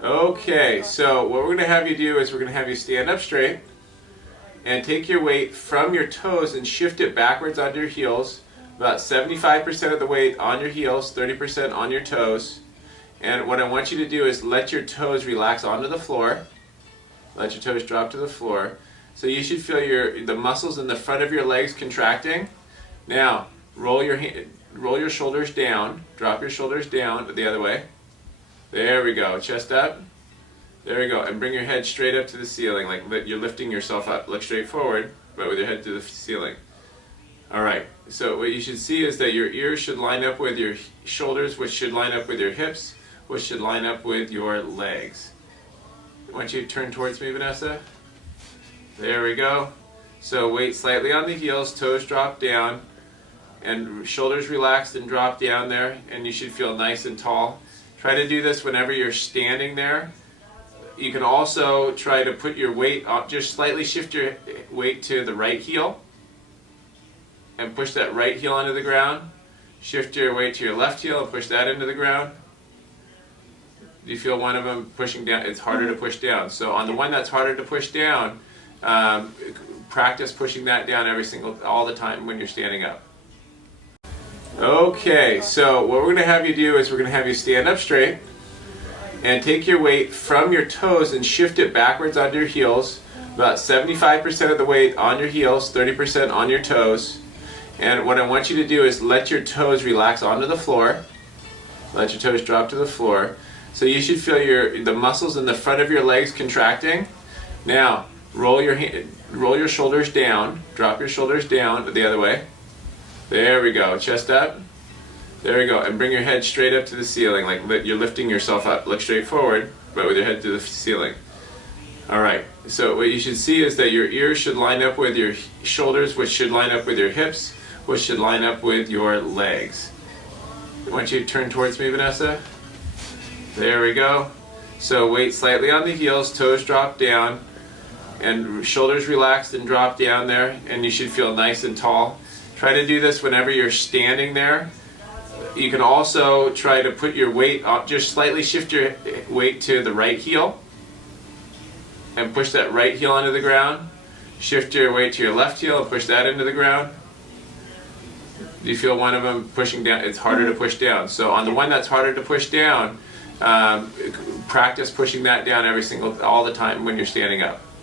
Okay, so what we're going to have you do is we're going to have you stand up straight and take your weight from your toes and shift it backwards onto your heels. About 75% of the weight on your heels, 30% on your toes. And what I want you to do is let your toes relax onto the floor. Let your toes drop to the floor. So you should feel the muscles in the front of your legs contracting. Now, roll your shoulders down. Drop your shoulders down the other way. There we go. Chest up. There we go. And bring your head straight up to the ceiling, like you're lifting yourself up. Look straight forward, but with your head to the ceiling. All right. So what you should see is that your ears should line up with your shoulders, which should line up with your hips, which should line up with your legs. I want you to turn towards me, Vanessa. There we go. So weight slightly on the heels, toes drop down, and shoulders relaxed and drop down there, and you should feel nice and tall. Try to do this whenever you're standing there. You can also try to put your weight up, just slightly shift your weight to the right heel and push that right heel onto the ground. Shift your weight to your left heel and push that into the ground. Do you feel one of them pushing down? It's harder to push down. So on the one that's harder to push down, practice pushing that down all the time when you're standing up. Okay, so what we're going to have you do is we're going to have you stand up straight and take your weight from your toes and shift it backwards onto your heels. About 75% of the weight on your heels, 30% on your toes. And what I want you to do is let your toes relax onto the floor. Let your toes drop to the floor. So you should feel the muscles in the front of your legs contracting. Now, roll your shoulders down. Drop your shoulders down the other way. There we go. Chest up. There we go. And bring your head straight up to the ceiling, like you're lifting yourself up. Look straight forward, but with your head to the ceiling. All right. So what you should see is that your ears should line up with your shoulders, which should line up with your hips, which should line up with your legs. I want you to turn towards me, Vanessa. There we go. So weight slightly on the heels, toes drop down, and shoulders relaxed and drop down there, and you should feel nice and tall. Try to do this whenever you're standing there. You can also try to put your weight up, just slightly shift your weight to the right heel and push that right heel onto the ground. Shift your weight to your left heel and push that into the ground. Do you feel one of them pushing down? It's harder to push down. So on the one that's harder to push down, practice pushing that down all the time when you're standing up.